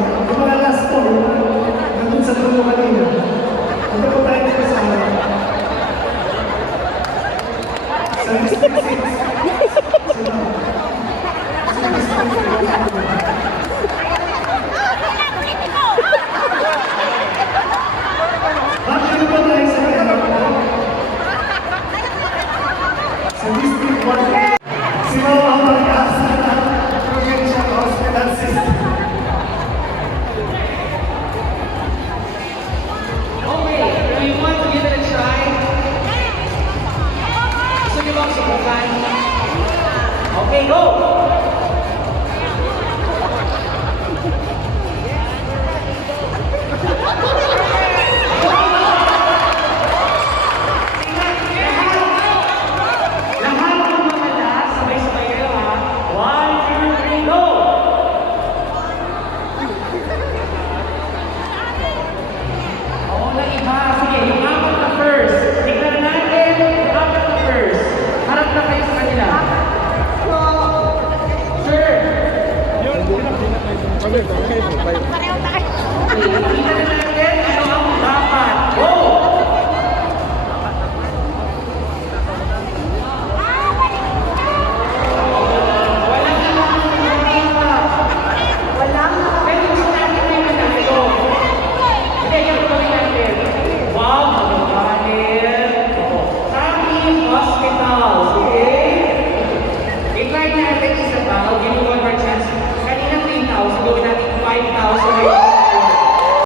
Yung mga last four, nandun sa dulo kanina. Ano po tayo dito sa District 6. Bakit po tayo sa District 1? Sino ang mag-asa ng Provincial Hospital System? Okay, do you want to give it a try? Gusto niyo bang subukan? Okay, go! Lahat ng mga lahat, sabay-sabay kayo ha. 1, 2, 3, go! Oo, na iba. Sige, yung apat na first. Tignan natin yung apat na first. Harap na kayo sa kanila. Sir! Pareho tayo. Okay,